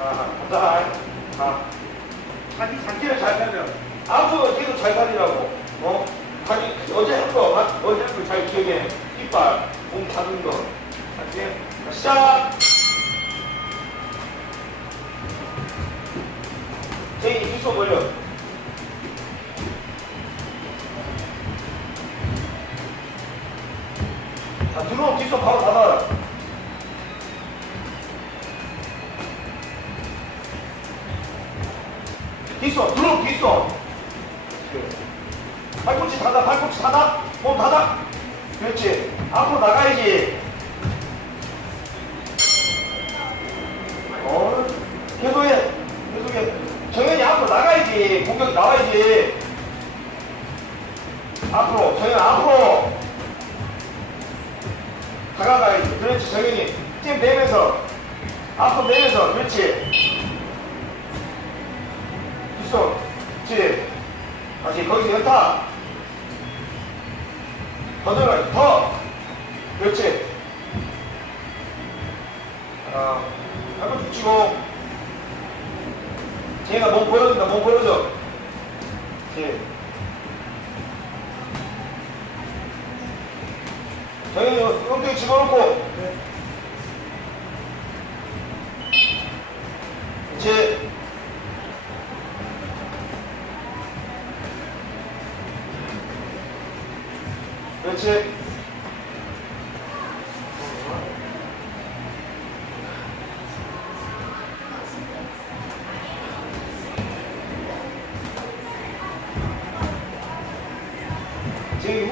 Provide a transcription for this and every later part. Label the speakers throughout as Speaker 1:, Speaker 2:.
Speaker 1: 아, 간다. 아, 자기 자기를 잘 살면 앞으로 계속 잘 살리라고. 어? 자기 어제 한 거, 아, 어제 한 거 잘 기억해. 이빨, 몸 닫은 거. 알지? 자, 시작. 제이 뒷손 벌려. 자, 들어오면 뒷손 바로 닫아라. 뒷손, 들어오면 뒷손. 팔꿈치 닫아, 팔꿈치 닫아, 몸 닫아. 그렇지. 앞으로 나가야지. 어, 계속해, 계속해. 정현이 앞으로 나가야지. 공격 나와야지. 앞으로, 정현 앞으로. 다가가야지. 그렇지, 정현이. 찜 내면서. 앞으로 내면서. 그렇지. 뒷손. 그렇지. 다시 거기서 연타. 더 들어가, 더. 그렇지. 아, 한번 붙이고. 쟤가 몸 벌어진다, 몸 벌어져. 그렇지. 정현이 엉덩이 집어넣고.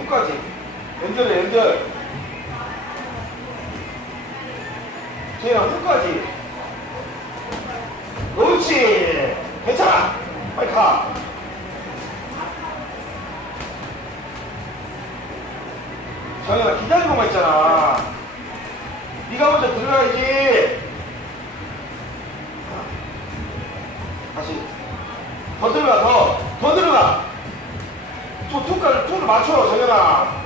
Speaker 1: 후까지 연결해 연결. 지금 후까지. 그렇지. 괜찮아. 빨리 가. 정현아 기다리고만 있잖아. 네가 먼저 들어가야지. 다시 더 들어가 더. 더 들어가. 또 툭가를 툭을 맞춰 정현아.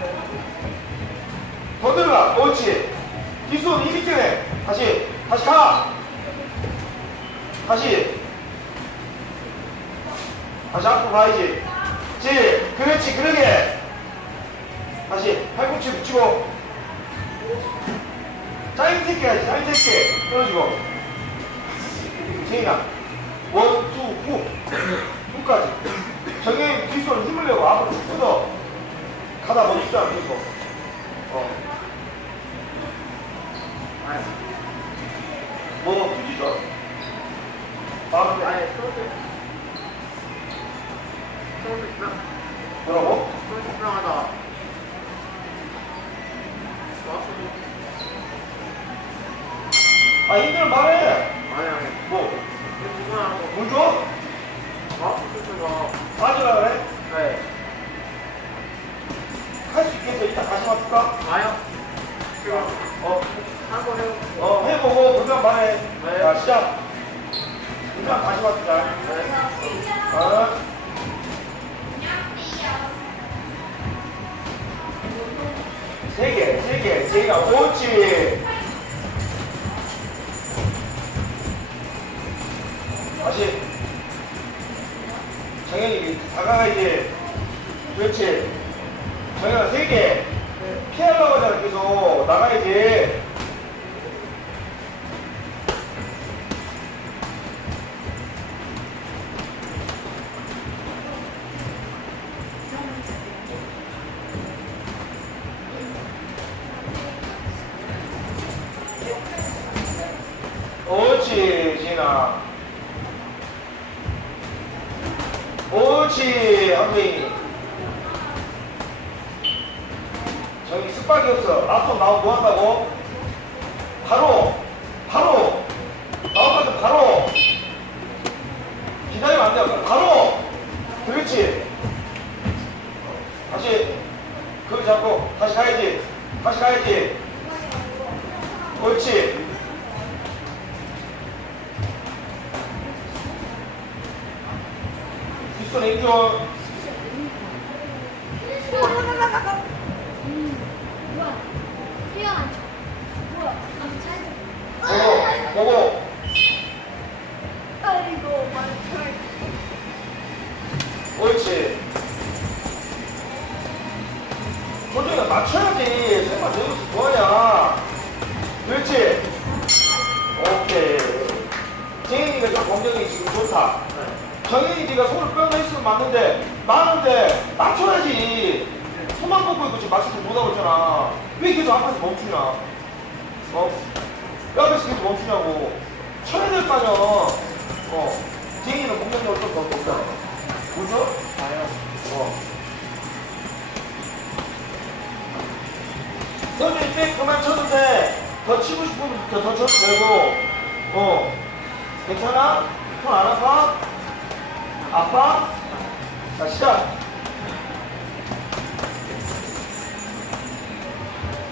Speaker 1: 더 들어가. 옳지. 뒷손 이기 전에 다시 다시 가. 다시 다시 앞으로 가야지. 지 그렇지 그러게. 다시 팔꿈치 붙이고 짜임 테이크 해야지 짜임 테이크 떨어지고 제이나 원 투 후 후까지 정현 뒷손 힘을 내고 앞으로 쭉 뜯어. 가다 멈추지 않고. 어. 뭐 굳이죠? 마음에
Speaker 2: 명
Speaker 1: 뭐라고?
Speaker 2: 명하다.
Speaker 1: 아 힘들면 말해.
Speaker 2: 아니 아니.
Speaker 1: 뭐?
Speaker 2: 누구나
Speaker 1: 물 줘?
Speaker 2: 마스 크 쓰고
Speaker 1: 빠지라 그래?
Speaker 2: 네
Speaker 1: 할 수 있겠어 이따 다시 맞출까?
Speaker 2: 아요
Speaker 1: 어 어, 해보고 그냥 말해.
Speaker 2: 네.
Speaker 1: 자, 시작. 그냥 다시 맞자.
Speaker 2: 네.
Speaker 1: 어. 세 개, 세 개. 제이가 옳지. 4개. 그렇지. 저희가 세 개. 피하려고 하잖아, 계속. 나가야지. 옳지, 진아. 옳지, 한빈이. 저기 습박이 없어. 앞으로 나오면 뭐 한다고? 바로, 바로. 이거 뭐야? 뭐야? 뭐고 아이고 맞춰. 옳지. 도전에 맞춰야지. 생각 내면서 뭐냐? 그렇지. 오케이. 제인이가 공격이 지금 좋다. 정현이 네가 손을 빼고 있으면 맞는데, 맞는데, 맞춰야지. 손만 뻗고 있고 지금 맞추지 못하고 있잖아. 왜 계속 앞에서 멈추냐? 어? 왜 앞에서 계속 멈추냐고. 쳐야 될 거 아니야. 어. 재현이는 공격력을 좀더 높다. 그죠?
Speaker 2: 아요.
Speaker 1: 어. 서준이 백 그만 쳐도 돼. 더 치고 싶으면 더, 더 쳐도 되고. 어. 괜찮아? 손안 아파? 아파? 자, 시작.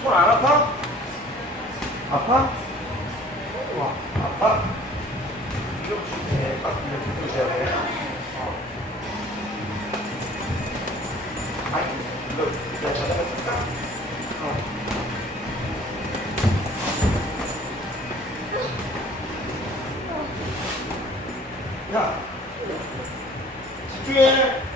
Speaker 1: 손 안 아파? 아파? 와, 아파? 이거 주세요. 딱 이렇게 주셔야 돼. 어. 아니, 이거, 이거 전화했을까? 어. 야, 집중해.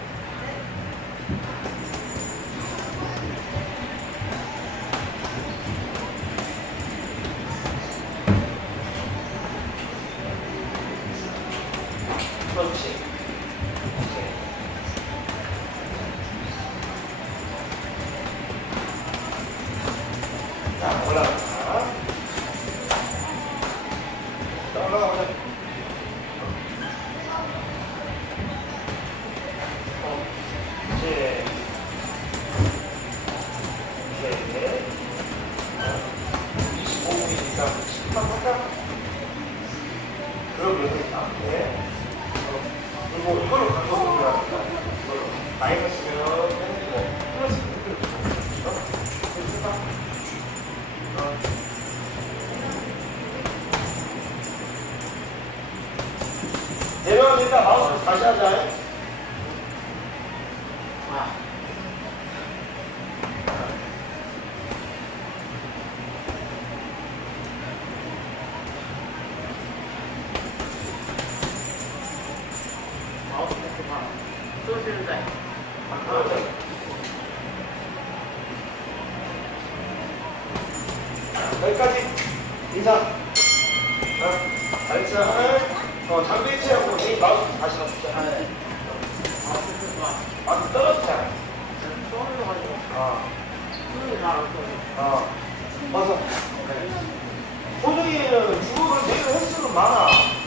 Speaker 1: 여기 나한테, 어, 그리고 이걸로 가져오는 거야. 이걸로. 마이너스면, 플러스 이렇게 어? 됐을까? 어. 내려가면 된다. 마우스 다시 하자. 여기까지 인사. 어, 알겠어. 어, 장비 치하고 이 마우스 다시 놔주자.
Speaker 2: 마우스 테스트가
Speaker 1: 마우스 떨어지잖아.
Speaker 2: 쏘는 가지고
Speaker 1: 어,
Speaker 2: 손이 잘안.
Speaker 1: 어. 어서. 소중이는 주먹을 내는 횟수는 많아.